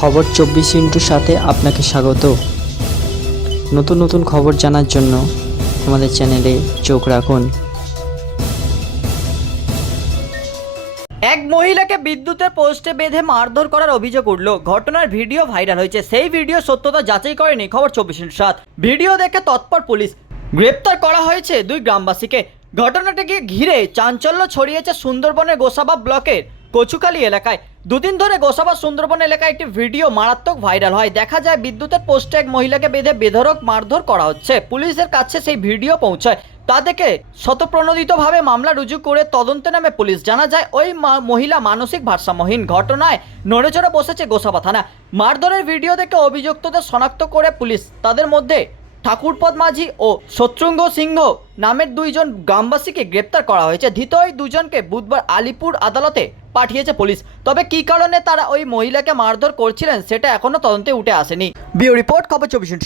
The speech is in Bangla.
খবর চব্বিশ ইন্টুর সাথে আপনাকে স্বাগত। নতুন নতুন খবর জানার জন্য আমাদের চ্যানেলে চোখ রাখুন। এক মহিলাকে বিদ্যুতের পোস্টে বেঁধে মারধর করার অভিযোগ উঠল। ঘটনার ভিডিও ভাইরাল হয়েছে। সেই ভিডিও সত্যতা যাচাই করেনি খবর চব্বিশ সাত ভিডিও দেখে তৎপর পুলিশ। গ্রেপ্তার করা হয়েছে দুই গ্রামবাসীকে। ঘটনাটিকে ঘিরে চাঞ্চল্য ছড়িয়েছে সুন্দরবনের গোসাবা ব্লকের কচুকালী এলাকায়। দুদিন ধরে গোসাবা সুন্দরবন এলাকায় একটি ভিডিও মারাত্মক ভাইরাল হয়। দেখা যায় বিদ্যুতের পোস্টে এক মহিলাকে বেঁধে বেধরক মারধর করা হচ্ছে। পুলিশের কাছে সেই ভিডিও পৌঁছায়। তা দেখে মামলা রুজু করে তদন্তে নামে পুলিশ। জানা যায়, ওই মহিলা মানসিক ভারসাম্যহীন। ঘটনায় নড়েচড়ে বসেছে গোসাবা থানা। মারধরের ভিডিও দেখে অভিযুক্তদের শনাক্ত করে পুলিশ। তাদের মধ্যে ঠাকুরপদ মাঝি ও শত্রুঙ্গ সিংহ নামের দুইজন গ্রামবাসীকে গ্রেপ্তার করা হয়েছে। ধৃত ওই দুজনকে বুধবার আলিপুর আদালতে পাঠিয়েছে পুলিশ। তবে কি কারণে তারা ওই মহিলাকে মারধর করছিলেন, সেটা এখনও তদন্তে উঠে আসেনি। বিও রিপোর্ট, খবর চব্বিশ সাত